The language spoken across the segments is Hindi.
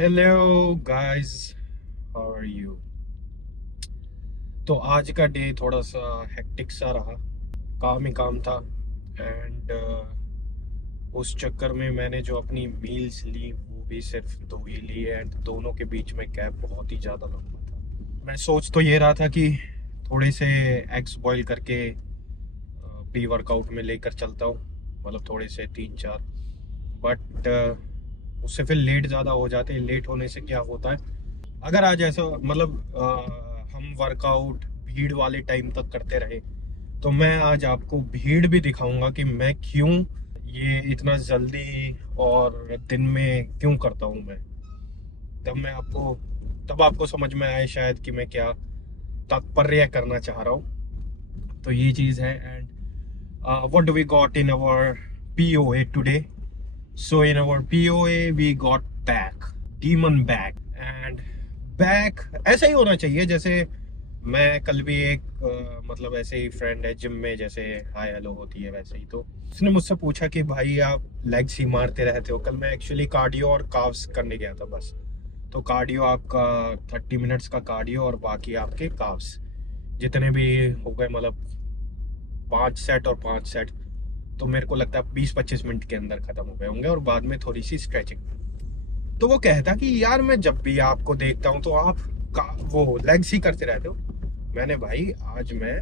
Hello guys, how are you. तो आज का डे थोड़ा सा हेक्टिक सा रहा। काम ही काम था। एंड उस चक्कर में मैंने जो अपनी मील्स ली वो भी सिर्फ दो ही ली। एंड दोनों के बीच में गैप बहुत ही ज़्यादा लंबा था। मैं सोच तो ये रहा था कि थोड़े से एग्स बॉईल करके प्री वर्कआउट में लेकर चलता हूँ, मतलब थोड़े से 3-4। बट उससे फिर लेट ज़्यादा हो जाते हैं। लेट होने से क्या होता है, अगर आज ऐसा मतलब हम वर्कआउट भीड़ वाले टाइम तक करते रहे तो मैं आज आपको भीड़ भी दिखाऊंगा कि मैं क्यों ये इतना जल्दी और दिन में क्यों करता हूँ मैं। तब मैं आपको तब आपको समझ में आए शायद कि मैं क्या तात्पर्य करना चाह रहा हूँ। तो ये चीज़ है। And what do we got in our POA today. So in our POA we got back, demon back। and back ऐसा ही होना चाहिए जैसे मैं कल भी एक मतलब ऐसे ही फ्रेंड है जिम में, जैसे हाय हेलो होती है वैसे ही। तो उसने मुझसे पूछा कि भाई आप लेग्स ही मारते रहते हो। कल मैं एक्चुअली कार्डियो और काव्स करने गया था बस। तो कार्डियो आपका 30 मिनट्स का कार्डियो और बाकी आपके काव्स जितने भी हो गए, मतलब 5 सेट और 5 सेट। तो मेरे को लगता है 20-25 मिनट के अंदर खत्म हो गए होंगे और बाद में थोड़ी सी स्ट्रेचिंग। तो वो कहता कि यार मैं जब भी आपको देखता हूँ तो आप वो लेग्स ही करते रहते हो। मैंने भाई आज मैं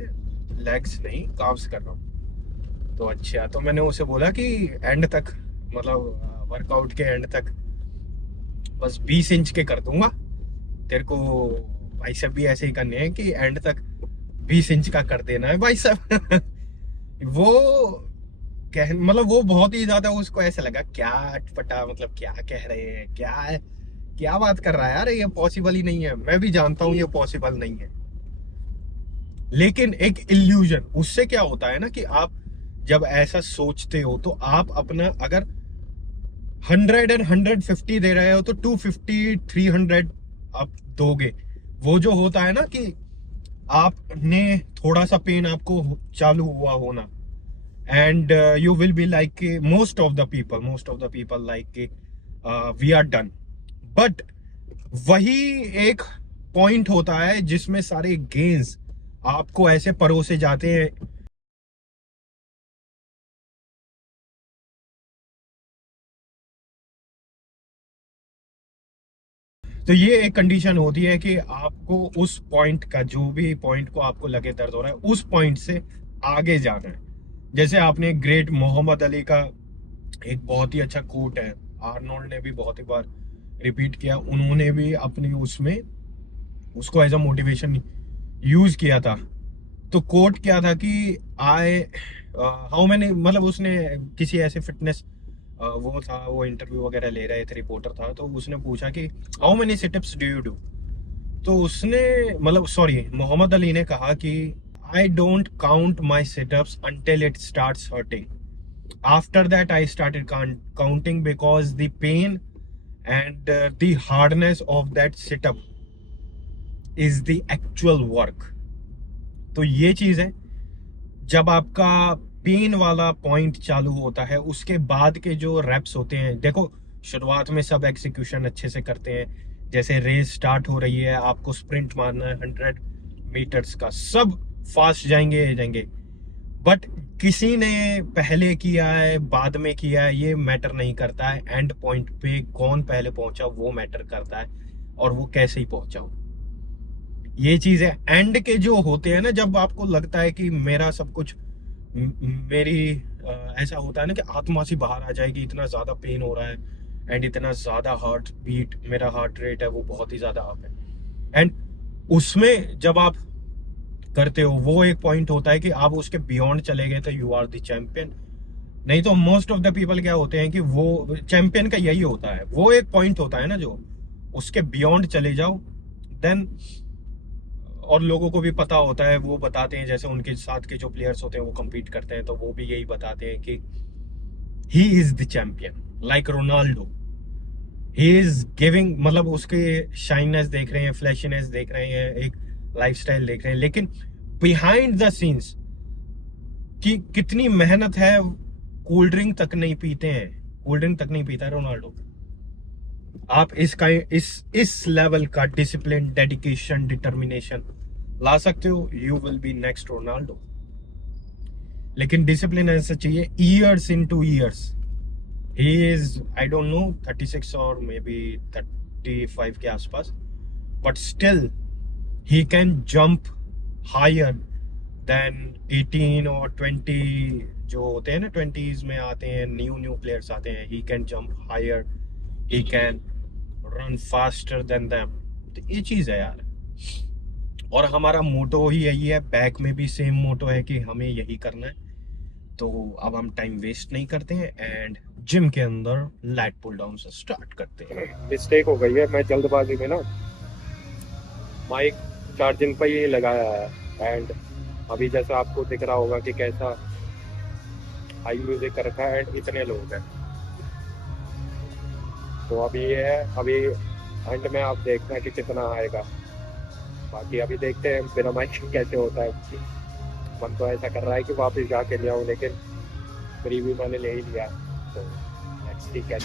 लेग्स नहीं काव्स कर रहा हूँ। तो अच्छा, तो मैंने उसे बोला कि एंड तक, मतलब वर्कआउट के एंड तक बस 20 इंच के कर दूंगा तेरे को। भाई साहब भी ऐसे ही करने हैं कि एंड तक 20 इंच का कर देना है भाई साहब। वो मतलब वो बहुत ही ज्यादा उसको ऐसा लगा, क्या अटपटा, मतलब क्या कह रहे हैं, क्या है, क्या बात कर रहा है यार, ये पॉसिबल ही नहीं है। मैं भी जानता हूं ये पॉसिबल नहीं है, लेकिन एक इल्यूजन उससे क्या होता है ना कि आप जब ऐसा सोचते हो तो आप अपना अगर 100 एंड 150 दे रहे हो तो 250-300 आप दोगे। वो जो होता है ना कि आपने थोड़ा सा पेन आपको चालू हुआ होना, and you will be like most of the people like we are done। but वही एक पॉइंट होता है जिसमें सारे गेन्स आपको ऐसे परोसे जाते हैं। तो ये एक कंडीशन होती है कि आपको उस पॉइंट का, जो भी पॉइंट को आपको लगे दर्द हो रहा है, उस पॉइंट से आगे जाना है। जैसे आपने ग्रेट मोहम्मद अली का एक बहुत ही अच्छा कोट है, आर्नोल्ड ने भी बहुत ही बार रिपीट किया, उन्होंने भी अपनी उसमें उसको एज अ मोटिवेशन यूज किया था। तो कोट क्या था कि आई हाउ मैंने, मतलब उसने किसी ऐसे फिटनेस वो था, वो इंटरव्यू वगैरह ले रहे थे, रिपोर्टर था, तो उसने पूछा कि how many sit-ups do you do. तो उसने, मतलब सॉरी, मोहम्मद अली ने कहा कि I don't count my sit-ups until it starts hurting. after that I started counting because the pain and the hardness of that sit up is the actual work। तो ये चीज है, जब आपका पेन वाला पॉइंट चालू होता है उसके बाद के जो रेप्स होते हैं, देखो शुरुआत में सब एग्जीक्यूशन अच्छे से करते हैं। जैसे रेस स्टार्ट हो रही है, आपको स्प्रिंट मारना है 100 मीटर्स का, सब फास्ट जाएंगे। बट किसी ने पहले किया है बाद में किया है ये मैटर नहीं करता है। एंड पॉइंट पे कौन पहले पहुंचा वो मैटर करता है, और वो कैसे ही पहुंचा हो, ये चीज है। एंड के जो होते हैं ना, जब आपको लगता है कि मेरा सब कुछ मेरी ऐसा होता है ना कि आत्मा सी बाहर आ जाएगी, इतना ज्यादा पेन हो रहा है एंड इतना ज्यादा हार्ट बीट, मेरा हार्ट रेट है वो बहुत ही ज्यादा अप है। एंड उसमें जब आप करते हो, वो एक पॉइंट होता है कि आप उसके बियॉन्ड चले गए तो यू आर द चैंपियन। नहीं तो मोस्ट ऑफ द पीपल क्या होते हैं कि वो चैंपियन का यही होता है, वो एक पॉइंट होता है ना जो उसके बियॉन्ड चले जाओ देन। और लोगों को भी पता होता है, वो बताते हैं, जैसे उनके साथ के जो प्लेयर्स होते हैं वो compete करते हैं तो वो भी यही बताते हैं कि he is the champion, like Ronaldo. He is giving, मतलब उसके शाइननेस देख रहे हैं, फ्लैशीनेस देख रहे हैं, एक लाइफस्टाइल देख रहे हैं, लेकिन बिहाइंड द सीन्स कि कितनी मेहनत है। कोल्ड ड्रिंक तक नहीं पीते हैं, कोल्ड ड्रिंक तक नहीं पीता है रोनाल्डो। आप इस लेवल का डिसिप्लिन, डेडिकेशन, डिटर्मिनेशन ला सकते हो, you will be next Ronaldo. लेकिन डिसिप्लिन ऐसा चाहिए years into years. He is, I don't know, 36 और मे बी 35 के आसपास, but still he can jump higher than 18 और 20 जो होते हैं ना, 20s में आते हैं, न्यू प्लेयर्स आते हैं, he can jump higher, he can run faster than them। तो ये चीज़ है यार। और हमारा मोटो ही यही है, बैक में भी सेम मोटो है कि हमें यही करना है। तो अब हम टाइम वेस्ट नहीं करते हैं एंड जिम के अंदर लैट पुल डाउन से स्टार्ट करते हैं। मिस्टेक हो गई है, मैं जल्दबाजी में ना माइक चार्जिंग पर ही लगाया है एंड अभी जैसा आपको दिख रहा होगा कि कैसा हाई म्यूजिक कर रखा है एंड इतने लोग हैं। तो अभी ये है, अभी एंड में आप देखना है कि कितना आएगा। बाकी अभी देखते हैं बिना माइक के कैसे होता है। मन तो ऐसा कर रहा है कि वापस जाके ले आऊँ, लेकिन प्रीव्यू मैंने ले ही लिया, तो लेट्स सी क्या।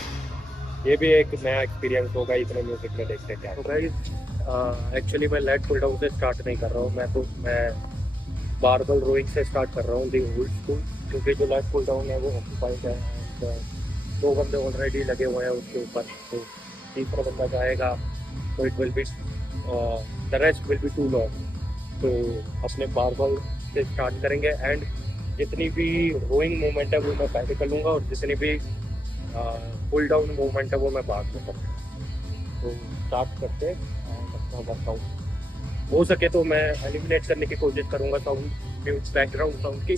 ये भी एक नया एक्सपीरियंस होगा इतने म्यूजिक में, देखते क्या। तो गाइस एक्चुअली मैं लेट पुल डाउन से स्टार्ट नहीं कर रहा हूँ, मैं बारबल रोइंग से स्टार्ट कर रहा हूँ, दी ओल्ड स्कूल। क्योंकि जो लेट पुल डाउन है वो ऑक्यूपाइड है एंड 2 बंदे ऑलरेडी लगे हुए हैं उसके ऊपर, तो तीसरा बंदा जाएगा तो it will be the rest will be too long. तो अपने बारबल से स्टार्ट करेंगे एंड जितनी भी रोइंग मूवमेंट है वो मैं पहले कर लूँगा और जितनी भी पुल डाउन मूवमेंट है वो मैं बाद में करूँगा। तो स्टार्ट करते हैं अपना वर्कआउट। हो सके तो मैं एलिमिनेट करने की कोशिश करूंगा साउंड, बैकग्राउंड साउंड की,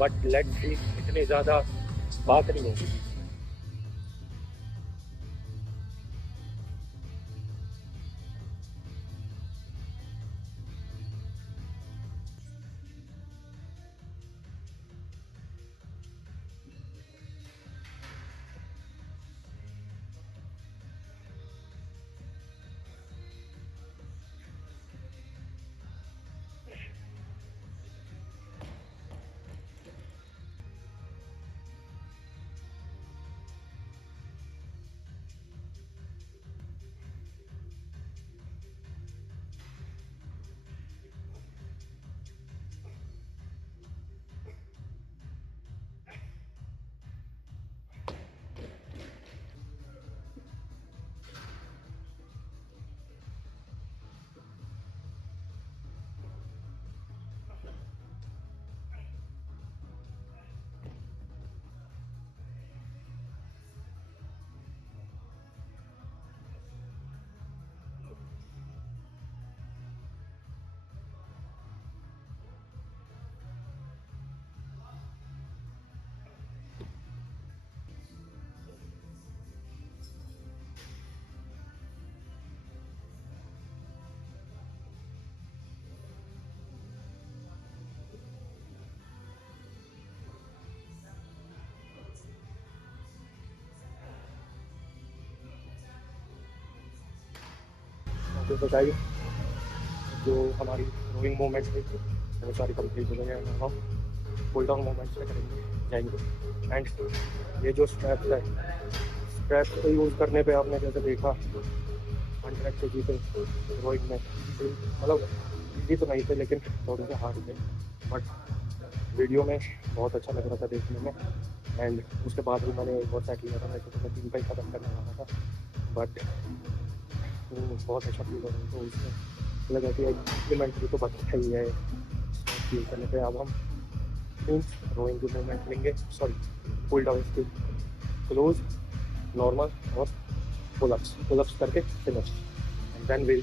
बट लेट्स सी, इतनी ज़्यादा बात नहीं होगी। तो बताइए, जो हमारी रोइंग मूवमेंट्स थी वो सारी कंप्लीट हो गई हैं। हम पुल डाउन मूवमेंट्स में करेंगे, जाएंगे एंड ये जो स्ट्रैप्स है, स्ट्रैप्स को यूज़ करने पे आपने जैसे देखा 100 के पे रोइंग में, मतलब इजी तो नहीं थे लेकिन थोड़े से हार्ड थे, बट वीडियो में बहुत अच्छा लग रहा था देखने में। एंड उसके बाद भी मैंने एक और सेट लिया था, वैसे तो मैं 3 का ही ख़त्म करने वाला था, बट वो बहुत अच्छा फील हो रहा है। तो उसमें लगा कि इम्प्लीमेंट भी तो बच्चा ही है फील करने पे। अब हम मीन्स रोइंग की मूवमेंट लेंगे, सॉरी पुल डाउन की, क्लोज, नॉर्मल और पुलअप्स करके फिनिश एंड देन विल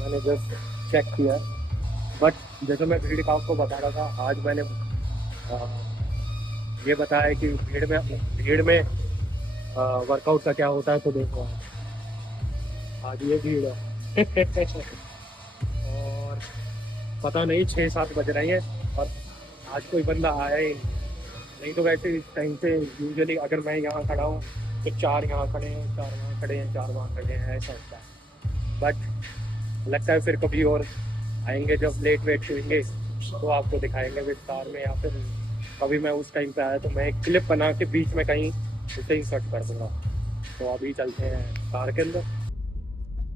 मैंने जस्ट चेक किया। बट जैसे मैं भीड़ का आपको बता रहा था, आज मैंने ये बताया कि भीड़ में वर्कआउट का क्या होता है। तो देखो आज ये भीड़ है और पता नहीं 6-7 बज रही हैं और आज कोई बंदा आया ही नहीं। नहीं तो वैसे इस टाइम पे यूजुअली अगर मैं यहाँ खड़ा हूँ तो 4 यहाँ खड़े हैं, 4 वहाँ खड़े हैं, 4 वहाँ खड़े हैं, ऐसा होता है। बट लगता है फिर कभी और आएंगे जब लेट वेट होंगे तो आपको दिखाएंगे विस्तार में, या फिर कभी मैं उस टाइम पे आया तो मैं एक क्लिप बना के बीच में कहीं उसे ही सर्च कर दूंगा। तो अभी चलते हैं कार के अंदर।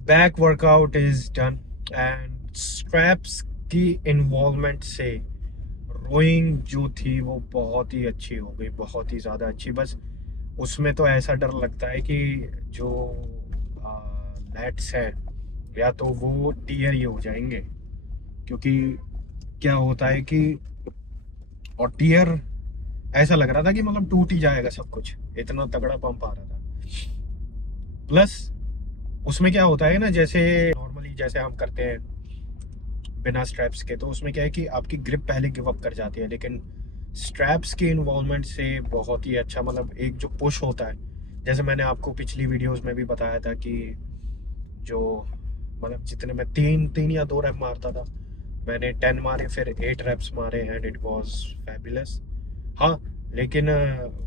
Back workout is done and straps की इन्वॉल्वमेंट से रोइंग जो थी वो बहुत ही अच्छी हो गई, बहुत ही ज़्यादा अच्छी। बस उसमें तो ऐसा डर लगता है कि जो लैट्स है या तो वो टीयर ही हो जाएंगे, क्योंकि क्या होता है कि और टीयर ऐसा लग रहा था कि मतलब टूट ही जाएगा सब कुछ, इतना तगड़ा पंप आ रहा था। प्लस उसमें क्या होता है ना, जैसे नॉर्मली जैसे हम करते हैं बिना स्ट्रैप्स के, तो उसमें क्या है कि आपकी ग्रिप पहले गिव अप कर जाती है, लेकिन स्ट्रैप्स के इन्वॉल्वमेंट से बहुत ही अच्छा, मतलब एक जो पुश होता है, जैसे मैंने आपको पिछली वीडियोस में भी बताया था कि जो मतलब जितने मैं 3 या 2 रैप मारता था, मैंने 10 मारे, फिर 8 रैप्स मारे एंड इट वाज फैबुलस। हाँ, लेकिन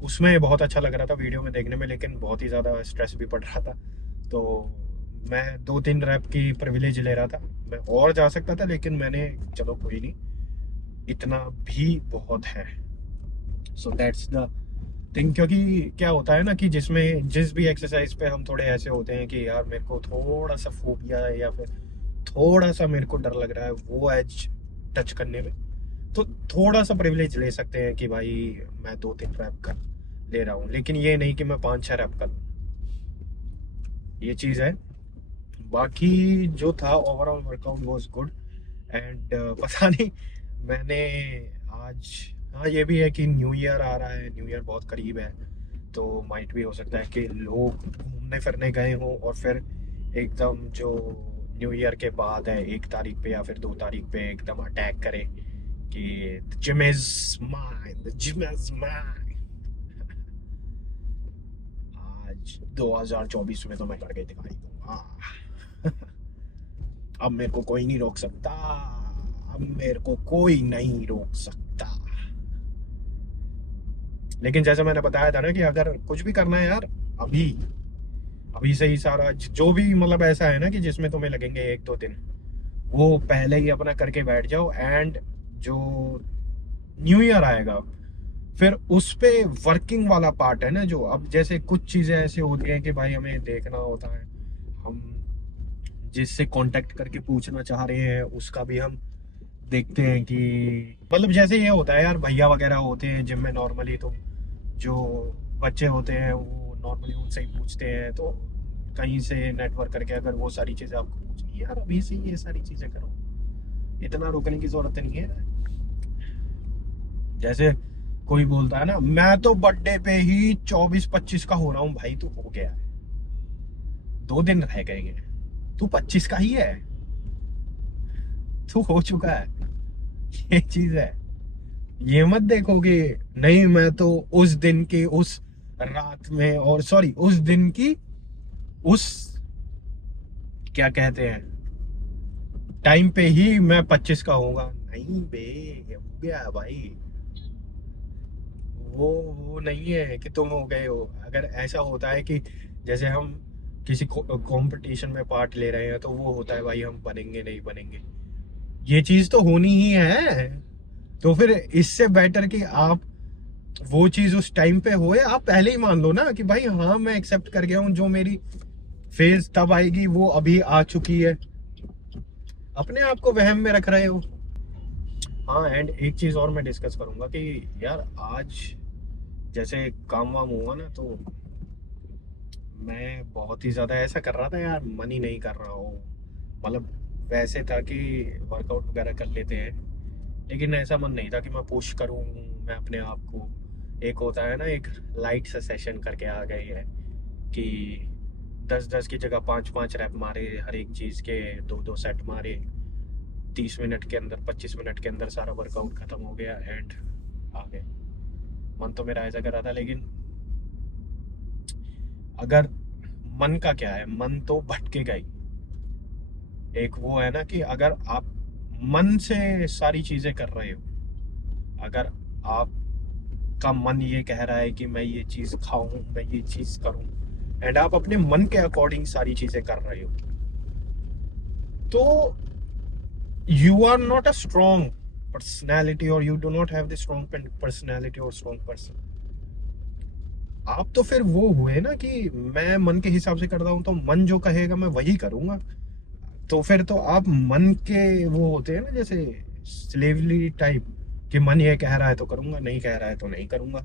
उसमें बहुत अच्छा लग रहा था वीडियो में देखने में, लेकिन बहुत ही ज़्यादा स्ट्रेस भी पड़ रहा था। तो मैं 2-3 रैप की प्रिविलेज ले रहा था, मैं और जा सकता था, लेकिन मैंने चलो कोई नहीं, इतना भी बहुत है। So that's the thing. क्योंकि क्या होता है ना कि जिस भी एक्सरसाइज पे हम थोड़े ऐसे होते हैं कि यार मेरे को थोड़ा सा फोबिया है या फिर थोड़ा सा मेरे को डर लग रहा है वो एज टच करने में, तो थोड़ा सा प्रिविलेज ले सकते हैं कि भाई मैं 2-3 रैप कर ले रहा हूँ, लेकिन ये नहीं कि मैं 5-6 रैप कर लूँ। ये चीज़ है। बाकी जो था overall workout was good and पता नहीं मैंने आज, हाँ ये भी है कि न्यू ईयर आ रहा है, न्यू ईयर बहुत करीब है, तो माइट भी हो सकता है कि लोग घूमने फिरने गए हों और फिर एकदम जो न्यू ईयर के बाद है 1 तारीख पे या फिर 2 तारीख पे एकदम अटैक करे कि gym is mine, the gym is mine. आज 2024 में तो मैं करके दिखाई दूंगा अब मेरे को कोई नहीं रोक सकता, अब मेरे को कोई नहीं रोक सकता। लेकिन जैसे मैंने बताया था ना कि अगर कुछ भी करना है यार, अभी अभी से ही सारा जो भी मतलब ऐसा है ना कि जिसमें तुम्हें लगेंगे 1-2 दिन, वो पहले ही अपना करके बैठ जाओ। एंड जो न्यू ईयर आएगा फिर उस पे वर्किंग वाला पार्ट है ना, जो अब जैसे कुछ चीजें ऐसी होती हैं कि भाई हमें देखना होता है, हम जिससे कांटेक्ट करके पूछना चाह रहे हैं उसका भी हम देखते हैं कि मतलब जैसे ये होता है यार, भैया वगैरह होते हैं जिम में नॉर्मली, तो जो बच्चे होते हैं वो नॉर्मली उनसे ही पूछते हैं, तो कहीं से नेटवर्क करके अगर वो सारी चीज़ें आपको पूछनी है यार अभी से ये सारी चीज़ें करो, इतना रुकने की जरूरत नहीं है। जैसे कोई बोलता है ना मैं तो बर्थडे पे ही 24-25 का हो रहा हूँ, भाई तो हो गया है, 2 दिन रह गए हैं, तू 25 का ही है, तू हो चुका है। ये चीज है, ये मत देखोगे नहीं मैं तो उस दिन की उस रात में, और सॉरी उस दिन की उस क्या कहते हैं टाइम पे ही मैं 25 का होगा, नहीं बे, हो गया भाई। वो नहीं है कि तुम हो गए हो। अगर ऐसा होता है कि जैसे हम किसी कंपटीशन में पार्ट ले रहे हैं तो वो होता है भाई हम बनेंगे नहीं बनेंगे, ये चीज तो होनी ही है। तो फिर इससे बेटर कि आप वो चीज उस टाइम पे होए, आप पहले ही मान लो ना कि भाई हाँ मैं एक्सेप्ट कर गया हूँ, जो मेरी फेज तब आएगी वो अभी आ चुकी है, अपने आप को वहम में रख रहे हो। हाँ, एंड एक चीज और मैं डिस्कस करूंगा कि यार आज जैसे काम वाम हुआ ना, तो मैं बहुत ही ज़्यादा ऐसा कर रहा था यार, मन ही नहीं कर रहा हूँ, मतलब वैसे था कि वर्कआउट वगैरह कर लेते हैं, लेकिन ऐसा मन नहीं था कि मैं पुश करूँ मैं अपने आप को। एक होता है ना, एक लाइट सा सेशन करके आ गए हैं कि 10-10 की जगह 5-5 रैप मारे, हर एक चीज़ के 2-2 सेट मारे, 30 मिनट के अंदर 25 मिनट के अंदर सारा वर्कआउट ख़त्म हो गया एंड आ गए। मन तो मेरा ऐसा कर रहा था, लेकिन अगर मन का क्या है, मन तो भटकेगा ही। एक वो है ना कि अगर आप मन से सारी चीज़ें कर रहे हो, अगर आपका मन ये कह रहा है कि मैं ये चीज़ खाऊं, मैं ये चीज़ करूं, एंड आप अपने मन के अकॉर्डिंग सारी चीज़ें कर रहे हो, तो you are not a strong personality, or you do not have the strong personality or strong person. आप तो फिर वो हुए ना कि मैं मन के हिसाब से करता हूँ, तो मन जो कहेगा मैं वही करूंगा। तो फिर तो आप मन के वो होते हैं ना, जैसे स्लेवरी टाइप, कि मन ये कह रहा है तो करूंगा, नहीं कह रहा है तो नहीं करूंगा।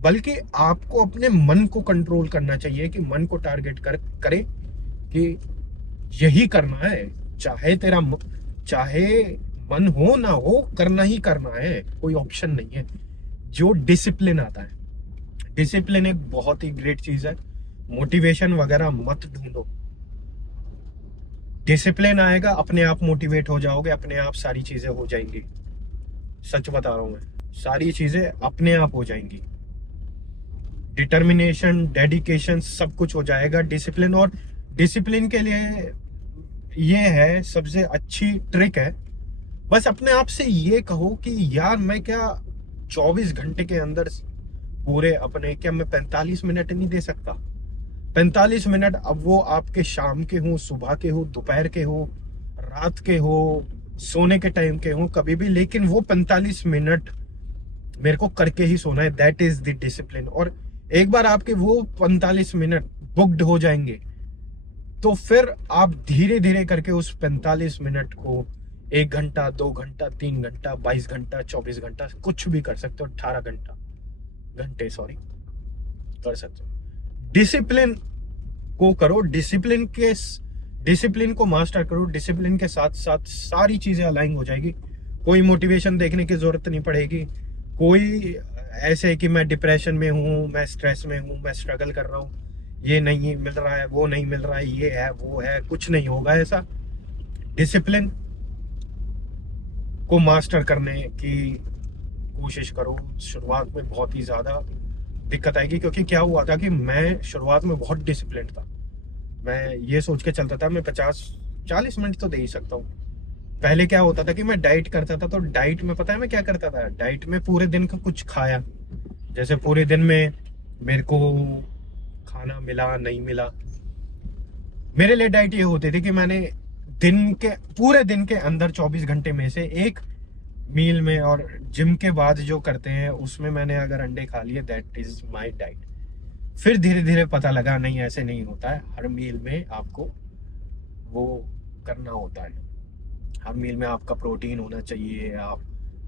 बल्कि आपको अपने मन को कंट्रोल करना चाहिए कि मन को टारगेट करे कि यही करना है, चाहे मन हो ना हो, करना ही करना है, कोई ऑप्शन नहीं है। जो डिसिप्लिन आता है, डिसिप्लिन एक बहुत ही ग्रेट चीज है। मोटिवेशन वगैरह मत ढूंढो, डिसिप्लिन आएगा, अपने आप मोटिवेट हो जाओगे, अपने आप सारी चीजें हो जाएंगी। सच बता रहा हूं मैं, सारी चीजें अपने आप हो जाएंगी। डिटर्मिनेशन, डेडिकेशन, सब कुछ हो जाएगा। डिसिप्लिन, और डिसिप्लिन के लिए ये है सबसे अच्छी ट्रिक है, बस अपने आप से ये कहो कि यार मैं क्या 24 घंटे के अंदर पूरे अपने, क्या मैं 45 मिनट नहीं दे सकता? 45 मिनट, अब वो आपके शाम के हो, सुबह के हो, दोपहर के हो, रात के हो, सोने के टाइम के हो, कभी भी, लेकिन वो 45 मिनट मेरे को करके ही सोना है। That is the discipline. और एक बार आपके वो 45 मिनट बुक्ड हो जाएंगे, तो फिर आप धीरे धीरे करके उस 45 मिनट को 1 घंटा, 2 घंटा, 3 घंटा, 22 घंटा, 24 घंटा, कुछ भी कर सकते हो। 18 घंटे सॉरी, कर सकते हो। डिसिप्लिन को करो, डिसिप्लिन को मास्टर करो। डिसिप्लिन के साथ साथ सारी चीजें अलाइन हो जाएगी। कोई मोटिवेशन देखने की जरूरत नहीं पड़ेगी। कोई ऐसे कि मैं डिप्रेशन में हूँ, मैं स्ट्रेस में हूँ, मैं स्ट्रगल कर रहा हूँ, ये नहीं मिल रहा है, वो नहीं मिल रहा है, ये है, वो है, कुछ नहीं होगा ऐसा। डिसिप्लिन को मास्टर करने की कोशिश करो। शुरुआत में बहुत ही ज़्यादा दिक्कत आएगी, क्योंकि क्या हुआ था कि मैं शुरुआत में बहुत डिसिप्लिन था। मैं ये सोच के चलता था मैं 50-40 मिनट तो दे ही सकता हूँ। पहले क्या होता था कि मैं डाइट करता था, तो डाइट में पता है मैं क्या करता था? डाइट में पूरे दिन का कुछ खाया, जैसे पूरे दिन में मेरे को खाना मिला नहीं मिला, मेरे लिए डाइट ये होती थी कि मैंने पूरे दिन के अंदर 24 घंटे में से एक मील में और जिम के बाद जो करते हैं उसमें मैंने अगर अंडे खा लिए, दैट इज माय डाइट। फिर धीरे धीरे पता लगा नहीं, ऐसे नहीं होता है। हर मील में आपको वो करना होता है, हर मील में आपका प्रोटीन होना चाहिए, आप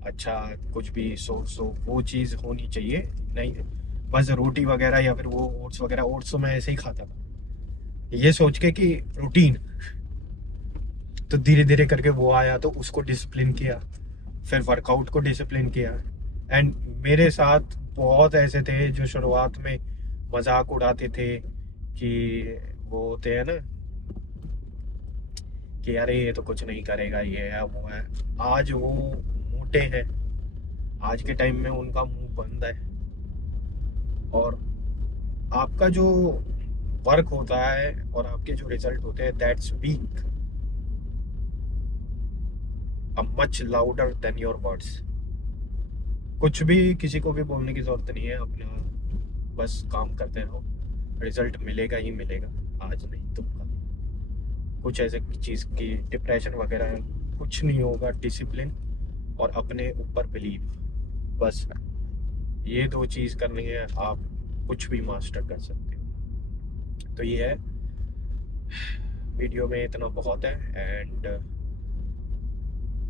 अच्छा कुछ भी सोर्स हो वो चीज़ होनी चाहिए। नहीं बस रोटी वगैरह या फिर वो ओट्स वगैरह, ओट्स तो मैं ऐसे ही खाता था ये सोच के कि प्रोटीन। तो धीरे धीरे करके वो आया, तो उसको डिसिप्लिन किया, फिर वर्कआउट को डिसिप्लिन किया। एंड मेरे साथ बहुत ऐसे थे जो शुरुआत में मजाक उड़ाते थे कि वो होते हैं ना कि अरे ये तो कुछ नहीं करेगा, ये है वो है। आज वो मोटे हैं, आज के टाइम में उनका मुंह बंद है, और आपका जो वर्क होता है और आपके जो रिजल्ट होते हैं, that speak a much louder than your words. कुछ भी किसी को भी बोलने की जरूरत नहीं है, अपना बस काम करते रहो, रिजल्ट मिलेगा ही मिलेगा, आज नहीं तो कल। कुछ ऐसे चीज़ की डिप्रेशन वगैरह कुछ नहीं होगा। डिसिप्लिन और अपने ऊपर बिलीव, बस ये 2 चीज़ करनी है, आप कुछ भी मास्टर कर सकते हो। तो ये है, वीडियो में इतना बहुत है। एंड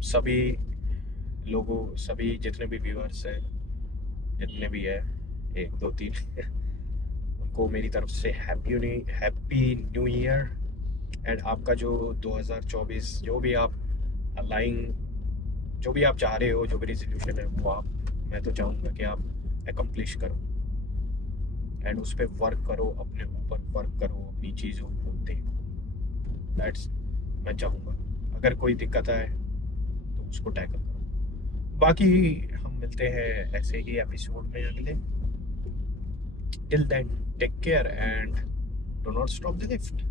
सभी लोगों, सभी जितने भी व्यूअर्स हैं, जितने भी है 1 2 3 उनको मेरी तरफ से हैप्पी न्यू ईयर। एंड आपका जो 2024 जो भी आप जो भी आप चाह रहे हो, जो भी रेजोल्यूशन है, वो आप, मैं तो चाहूँगा कि आप एकम्प्लिश करो। एंड उस पर वर्क करो, अपने ऊपर वर्क करो, अपनी चीज़ों को देखो। दैट्स मैं चाहूँगा। अगर कोई दिक्कत आए तो उसको टैकल करो। बाकी हम मिलते हैं ऐसे ही एपिसोड में अगले। Till then take care and do not stop the lift.